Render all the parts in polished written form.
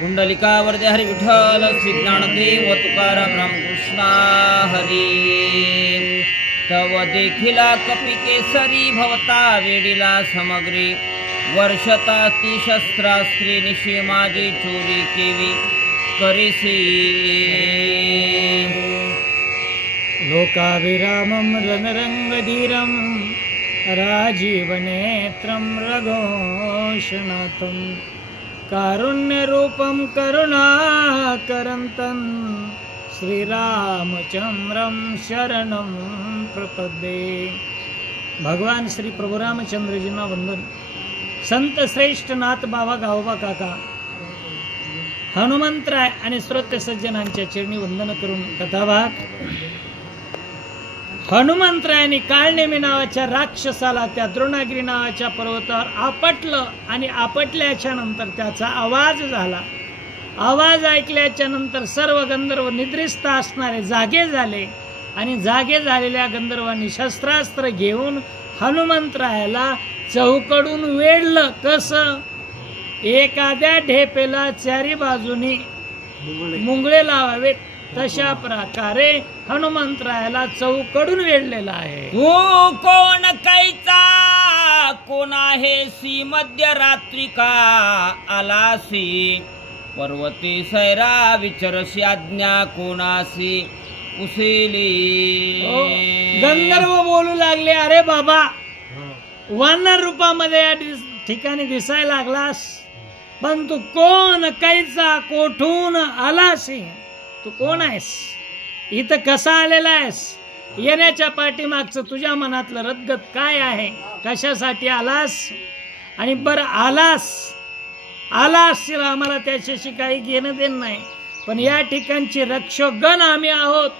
कुंडलिकावरदे हरी विठ्ठल श्री ज्ञानदेव तुकाराम रामकृष्ण हरी। तव देखिला कपी केसरी भवता वेडिला समग्री वर्षता ती शस्त्रास्त्री निशी माझी चोरी केवी करीसी। लोकाभिरामं रणरंगधीरं राजीवनेत्रं रघोषनाथं कारुण्यरूपं करुणाकरन्तं श्रीरामचंद्रं शरणं प्रपद्ये। भगवान श्री प्रभु रामचंद्रजींना वंदन। संत श्रेष्ठ नाथ बाबा गावोबा काका हनुमंतराय आणि श्रोते सज्जनांच्या चरणी वंदन करून कथाभाग। हनुमंतरायाने काळनेमी नावाच्या राक्षसाला त्या द्रोणागिरी नावाच्या पर्वतावर आपटलं आणि आपटल्याच्या नंतर त्याचा आवाज झाला। आवाज ऐकल्याच्या नंतर सर्व गंधर्व निद्रिस्त असणारे जागे झाले आणि जागे झालेल्या गंधर्वांनी शस्त्रास्त्र घेऊन हनुमंतरायाला चौकडून वेढलं। कसं? एखाद्या ढेपेला चारी बाजूनी मुंगळे लावावेत तशा प्रकारे हनुमंतरायाला चौकडून वेढलेला आहे। तू कोण कैचा कोण आहे सी मध्यरात्री का आलासी पर्वती सैरा विचरसी आज्ञा कोणासी उसेली। गंधर्व बोलू लागले, अरे बाबा वानर रूपामध्ये या ठिकाणी दिसायला लागलास, पण तू कोण कैचा कोठून आलासी? तू कोण आहेस? इथं कसा आलेला आहेस? येण्याच्या पाठीमागचं तुझ्या मनातलं रद्गत काय आहे? कशासाठी आलास? आणि बरं आलास आम्हाला त्याच्याशी काही घेणं देणं नाही, पण या ठिकाणची रक्षकगण आम्ही आहोत।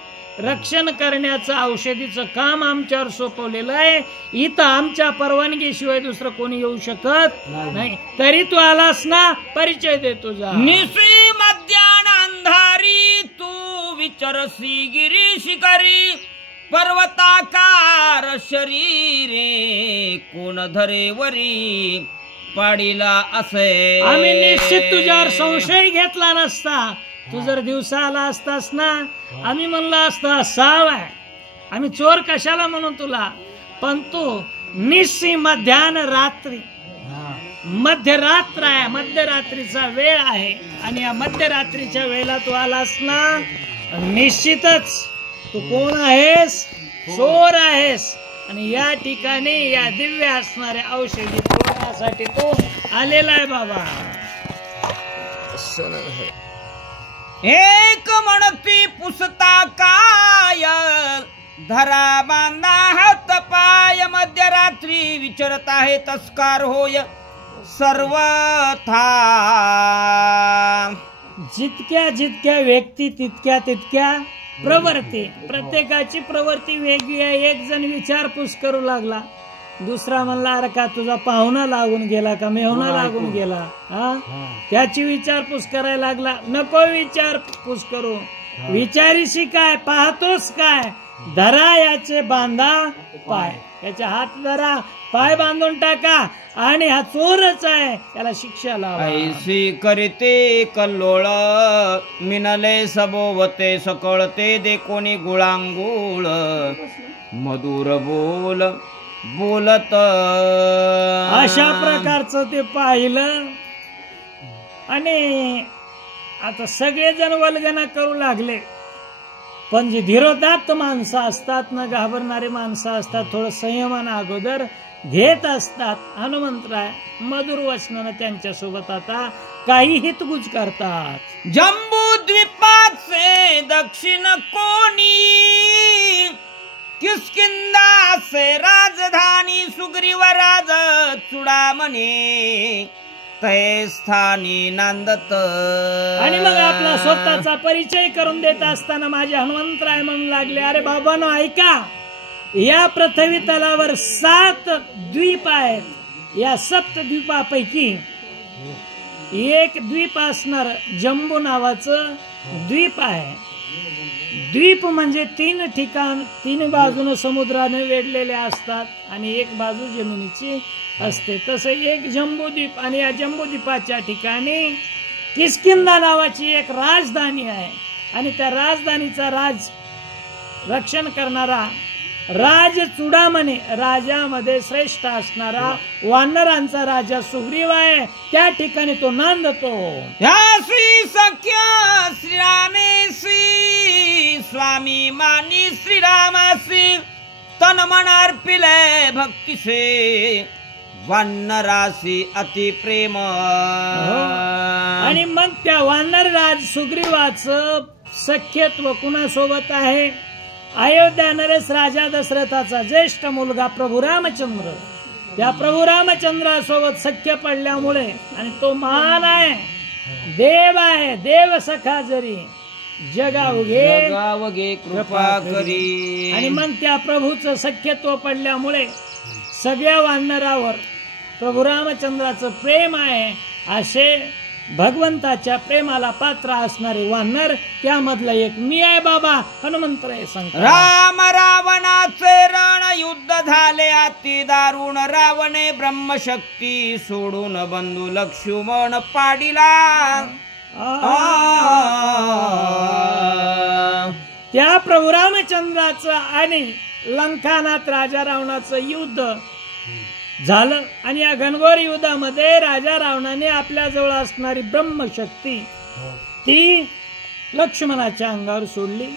रक्षण करण्याचं औषधीचं काम आमच्यावर सोपवलेलं आहे। इथं आमच्या परवानगीशिवाय दुसरं कोणी येऊ शकत नाही। तरी तू आलास ना, परिचय दे तुझा। निशी मध्यान अंधारी तू विचरसी गिरी शिखरी पर्वताकार शरीरे कोण धरेवरी पाडीला असे। आम्ही निश्चित तुझ्यावर संशय घेतला नसता। तू जर दिवसा आला असतास ना, आम्ही म्हणला असता साव आहे, आम्ही चोर कशाला म्हणून तुला। पण तू निशी मध्यान रात्री, मध्यरात्र आहे, मध्यरात्रीचा वेळ आहे आणि या मध्यरात्रीच्या वेळेला तू आलास ना, निश्चितच तू कोण आहेस? चोर आहेस। आणि या ठिकाणी या दिव्य असणाऱ्या औषधी चोरण्यासाठी तू आलेला आहे बाबा। एक म्हणती पुसता काय धरा बांधा हात पाय मध्यरात्री विचरत आहे तस्कार होय सर्वथा। जितक्या जितक्या व्यक्ती तितक्या प्रवृत्ती, प्रत्येकाची प्रवृत्ती वेगळी आहे। एक जण विचारपूस करू लागला, दुसरा म्हणला अरे का तुझा पाहुणा लागून गेला का मेहुणा लागून गेला, त्याची विचारपूस करायला लागला। नको विचारपूस करू, विचारीशी काय पाहतोस काय? धरा याचे बांधा पाय, त्याचे हात धरा, पाय बांधून टाका आणि हा चोरच आहे, त्याला शिक्षा लावा। ऐसी करीते कल्लोळ मिनले सबोवते सकळते दे कोणी गुळांगुळ मधुर बोलत। अशा प्रकारचं ते पाहिलं आणि आता सगळेजण वल्गना करू लागले। पण जी धीरोदात्त माणसं असतात ना, घाबरणारे माणसं असतात, थोडं संयमानं अगोदर घेत असतात। हनुमंतराय मधुर वचनानं त्यांच्या सोबत आता काही हितगुज करतात। जम्बू द्वीपाचे दक्षिण कोणी किष्किंधा से राजधानी सुग्रीवराज चुडामणी ते स्थानी नांदत। आणि मग आपला स्वतःचा परिचय करून देत असताना माझे हनुमंतराय म्हणू लागले, अरे बाबांनो ऐका, या पृथ्वी तलावर 7 द्वीप आहेत। या 7 द्वीपापैकी एक द्वीप असणार जम्बू नावाचं द्वीप आहे। द्वीप म्हणजे 3 ठिकाण, 3 बाजूने समुद्राने वेढलेले असतात आणि एक बाजू जमिनीची असते। तसं एक जम्बूद्वीप आणि या जम्बूद्वीपाच्या ठिकाणी किष्किंधा नावाची एक राजधानी आहे आणि त्या राजधानीचा रक्षण करणारा राज चुडामणी राजामध्ये श्रेष्ठ असणारा वानरांचा राजा सुग्रीव आहे. त्या ठिकाणी तो नांदतो. ह्या श्री सख्य श्रीरामेसी स्वामी मानी श्रीरामासी तन मन अर्पिले भक्तिसे वानरासी अति प्रेम. आणि मग त्या वानर राज सुग्रीवाचं सख्यत्व कुणासोबत आहे? अयोध्या नरेश राजा दशरथाचा ज्येष्ठ मुलगा प्रभू रामचंद्र. त्या प्रभू रामचंद्रासोबत सख्य पडल्यामुळे आणि तो महान आहे, देव आहे, देव सखा जरी जगावगे कृपा करी. आणि मग त्या प्रभूचं सख्यत्व पडल्यामुळे सगळ्या वानरावर प्रभू रामचंद्राचं प्रेम आहे. असे भगवंताच्या प्रेमाला पात्र असणारे वानर त्यामधला एक मी आहे बाबा, हनुमंतराय सांगतो. राम रावणाचे रण युद्ध झाले अति दारुण. रावणे ब्रह्मशक्ती सोडून बंधू लक्ष्मण पाडिला. त्या प्रभू रामचंद्राचं आणि लंकानाथ राजा रावणाचं युद्ध झालं आणि या घनघोर युद्धामध्ये राजा रावणाने आपल्या जवळ असणारी ब्रह्मशक्ती ती लक्ष्मणाच्या अंगावर सोडली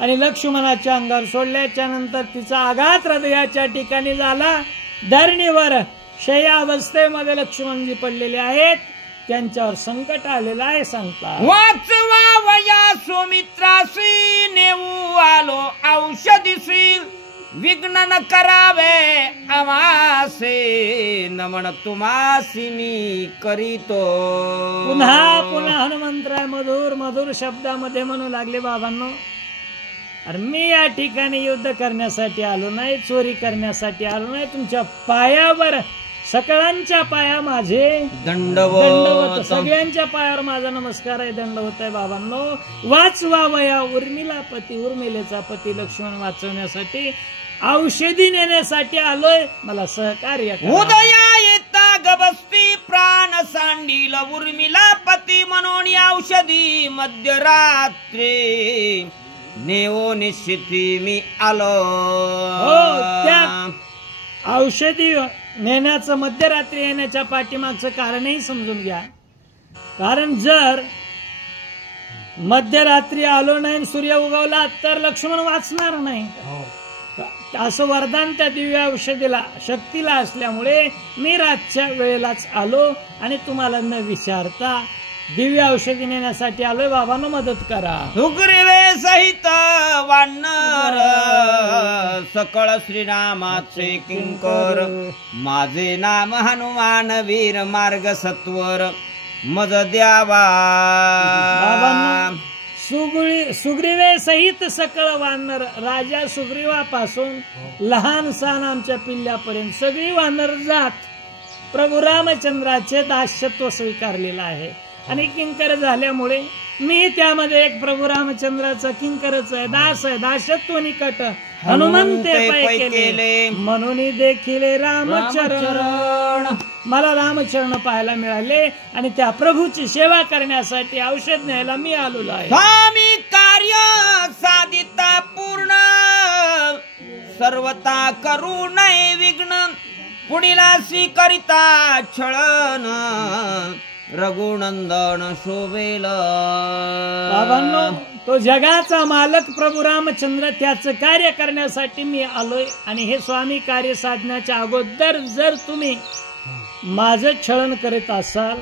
आणि लक्ष्मणाच्या अंगावर सोडल्याच्या नंतर तिचा आघात हृदयाच्या ठिकाणी झाला. धरणीवर शय्यावस्थेमध्ये लक्ष्मणजी पडलेले आहेत, त्यांच्यावर संकट आलेलं आहे. सांगतात वाचवावया सुमित्रासी नेऊ आलो औषधीसी विघ्न न करावे आमासे नमन तुम्हासी मी करीतो. पुन्हा पुन्हा हनुमंतराय मधुर मधुर शब्दामध्ये म्हणू लागले, बाबांनो अरे मी या ठिकाणी युद्ध करण्यासाठी आलो नाही, चोरी करण्यासाठी आलो नाही. तुमच्या पायावर सकळांच्या पाया माझे दंडवत, सगळ्यांच्या पायावर माझा नमस्कार आहे, दंडवत आहे. बाबांनो वाचवावया उर्मिला पती, उर्मिलेचा पती लक्ष्मण वाचवण्यासाठी औषधी नेण्यासाठी आलोय, मला सहकार्य करा. उदया येता गबस्ती प्राण सांडील उर्मिला पती म्हणून औषधी मध्यरात्री नेओ निश्चिती मी आलो. त्या औषधी नेण्याचं मध्यरात्री येण्याच्या पाठीमागचं कारणही समजून घ्या. कारण जर मध्यरात्री आलो नाही, सूर्य उगवला तर लक्ष्मण वाचणार नाही, असं वरदान त्या दिव्य औषधीला शक्तीला असल्यामुळे मी रातच्या वेळेलाच आलो आणि तुम्हाला न विचारता दिव्य औषधी नेण्यासाठी आलोय. बाबांनो मदत करा. सुग्रीवे सहित वानर सकळ श्रीरामाचे किंकर. माझे नाम हनुमान वीर मार्ग सत्वर मज द्यावा. सुग्रीवे सहित सकळ वानर, राजा सुग्रीवापासून लहान सहान आमच्या पिल्ल्यापर्यंत सगळी वानर जात प्रभू रामचंद्राचे दास्यत्व स्वीकारलेलं आहे आणि किंकर झाल्यामुळे मी त्यामध्ये एक प्रभू रामचंद्राचा किंकरच आहे, दास आहे. दासत्व निकट हनुमंते पै केले म्हणून देखील रामचरण. मला रामचरण पाहायला मिळाले आणि त्या प्रभूची सेवा करण्यासाठी औषध न्यायला मी आलेलो आहे. स्वामी कार्य साधिता पूर्ण सर्वता करू नये विघ्न. पुढीलासी करिता छळन रघुनंदन शोभेल. बाबांनो तो जगाचा मालक प्रभू रामचंद्र, त्याचं कार्य करण्यासाठी मी आलोय. आणि हे स्वामी कार्य साधण्याच्या अगोदर जर तुम्ही माझं छळन करीत असाल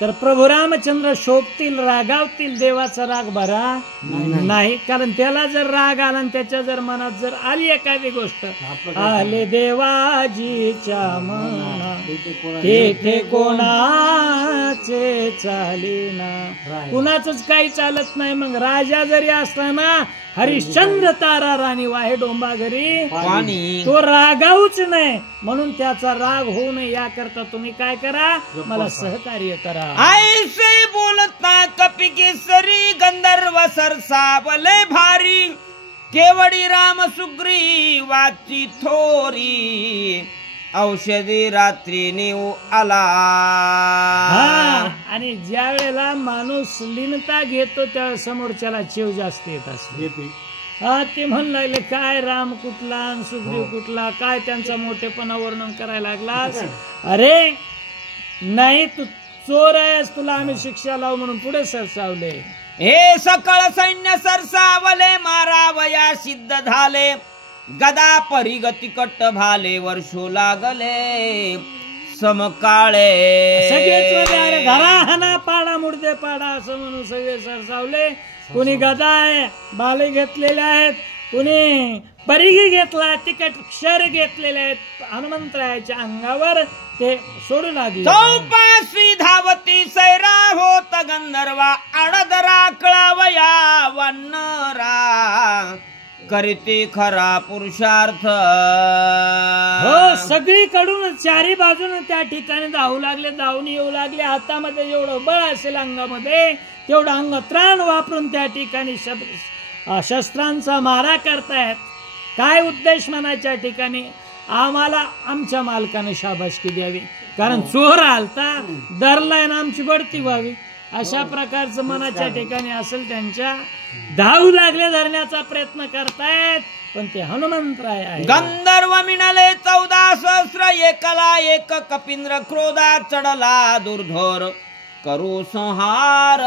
तर प्रभू रामचंद्र शोभतील, रागावतील. देवाचा राग बरा नाही, कारण त्याला जर राग आला आणि त्याच्या जर मनात जर आली एखादी गोष्ट, आले देवाजीच्या मना तेथे कोणाचे चालेना, कुणाचंच काही चालत नाही. मग राजा जरी असला ना, हरिश्चंद्र तारा राणी वाहे डोंबा घरी, तो रागावूच नाही. म्हणून त्याचा राग होऊ नये याकरता तुम्ही काय करा, मला सहकार्य करा. ऐसे बोलता कपिकेसरी गंधर्व सरसावले भारी. केवडी राम सुग्रीवाची थोरी औषधी रात्री निऊ आला. आणि ज्या वेळेला माणूस लीनता घेतो त्या समोरच्याला चेव जास्त येत असते. ते म्हणू लागले काय राम कुठला आणि सुग्रीव कुठला, काय त्यांचा मोठेपणा वर्णन करायला लागलास. अरे नाही तू चोर आहेस, तुला आम्ही शिक्षा लावू म्हणून पुढे सरसावले. हे सकळ सैन्य सरसावले मारावया सिद्ध झाले. गदा परिगती कट्ट भाले वर्षो लागले समकाळे. सगळेच अरे घरा हाना पाडा मुडदे पाडा असं म्हणून सगळे सरसावले. कुणी गदा आहे बाले घेतलेले आहेत, कुणी परिघी घेतला, तिकट क्षर घेतलेले आहेत. हनुमंतरायाच्या अंगावर ते सोडू लागले. चौपाशी धावती सैरा होत गंधर्वा आडदरा कळावया वन्नरा करीती खरा पुरुषार्थ. हो सगळीकडून चारी बाजून त्या ठिकाणी धावू लागले, धावून येऊ लागले. हातामध्ये जेवढं बळ असेल अंगामध्ये तेवढं अंग त्राण वापरून त्या ठिकाणी शस्त्रांचा मारा करतायत. काय उद्देश मनाच्या ठिकाणी आम्हाला आमच्या मालकाने शाबासकी द्यावी, कारण चोर आलता धरलाय ना आमची बढती व्हावी, अशा प्रकारचं मनाच्या ठिकाणी असेल त्यांच्या. धावू लागले, धरण्याचा प्रयत्न करतायत, पण ते हनुमंतराय आहे. गंधर्व मिळाले 14 सहस्र एकला एक कपिंद्र क्रोधा चढला दुर्धोर करू संहार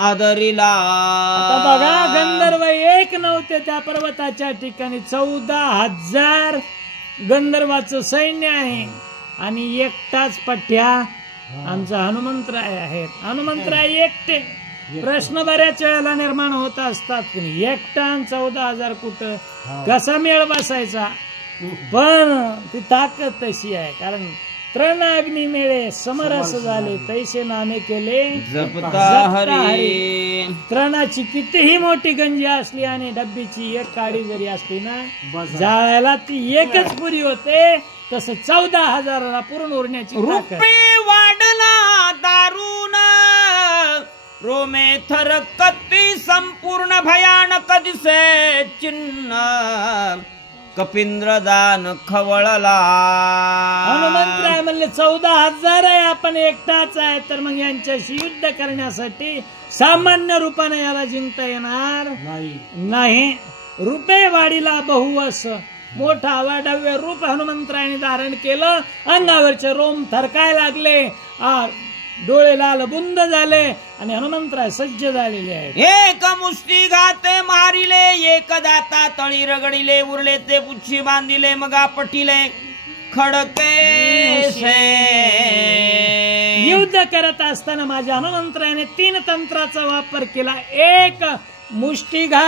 आदरीला. आता बघा गंधर्व एक नव्हते त्या पर्वताच्या ठिकाणी 14,000 गंधर्वाचं सैन्य आहे आणि एकटाच पठ्या आमचा हनुमंतराय आहेत. हनुमंतराय एकटे. प्रश्न बऱ्याच वेळेला निर्माण होत असतात की एकटा 14,000 कुठं कसा मेळ बसायचा, पण ती ताकद तशी आहे. कारण त्रणाग्नी मेळे समरस झाले तैसे नामे केले जपता हरी. त्रणाची कितीही मोठी गंजी असली आणि डब्बीची एक काडी जरी असली ना जाळायला ती एकच पुरी होते. तसं 14,000ला पूर्ण उरण्याची रुपये वाढला दारुण रोमे थर कत्ती संपूर्ण भयानक दिसे चिन्ह कपिंद्र दान खवळला. हनुमंतराय म्हणले 14,000 आहे, आपण एकटाच आहे, तर मग यांच्याशी युद्ध करण्यासाठी सामान्य रूपाने याला जिंकता येणार नाही. रुपये वाढीला बहुवस मोठा वाढव्य रूप हनुमंतरायाने धारण केलं. अंगावरचे रोम थरकाय लागले, डोळे लाल बुंद झाले आणि हनुमंतराय सज्ज झालेले आहेत. एक मुष्टी घाते मारिले एक दाता तळी रगडिले उरले ते पुच्छी बांधिले मगा पटिले खडके. युद्ध करत असताना माझ्या हनुमंतरायाने 3 तंत्राचा वापर केला. एक मुष्टीघात